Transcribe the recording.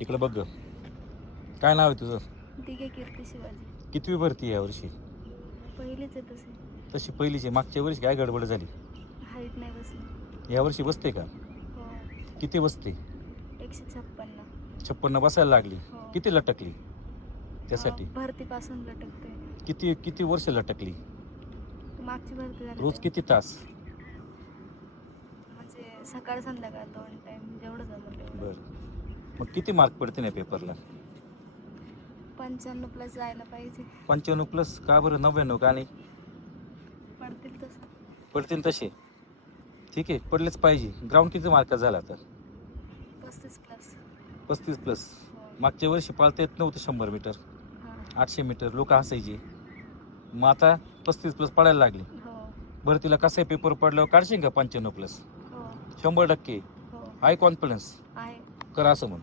इकडे बघ ग. काय नाव आहे तुझं? दिघे कीर्ती शिवाजी. कितवी भरती आहे यावर्षी? पहिलीच आहे तसे. तशी पहिलीची. मागच्या वर्षी काय गडबड झाली? हाईट नाही बसली. यावर्षी बसते का? हो. किती बसते? 156. 56 बसायला लागली. हो. किती लटकली त्यासाठी? भरतीपासून लटकते. किती किती वर्ष लटकली? मागची भरती झाली. रोज किती तास? म्हणजे सकाळ संध्याकाळ 2 टाइम जेवढं जमलं तेवढं. बरं. मग किती मार्क पडते ना पेपरला? 95 प्लस जायला पाहिजे. 95 प्लस का बरं? 99 का नाही? पडतील तसं. पडतील तसे. ठीक आहे, पडलेच पाहिजे. ग्राउंड किती मार्क झाला आता? 35 प्लस. 35 प्लस. हो. मागच्या वर्षी पाळता येत नव्हतं 100 मीटर, हां. 800 मीटर लोक हसायचे. मग आता 35 प्लस पडायला लागले. हो. बरं, तिला कसं पेपर पडल्यावर काढशील का 95 प्लस? हो. 100%. हो. हाय कॉन्फिडन्स आहे. कर असं म्हण.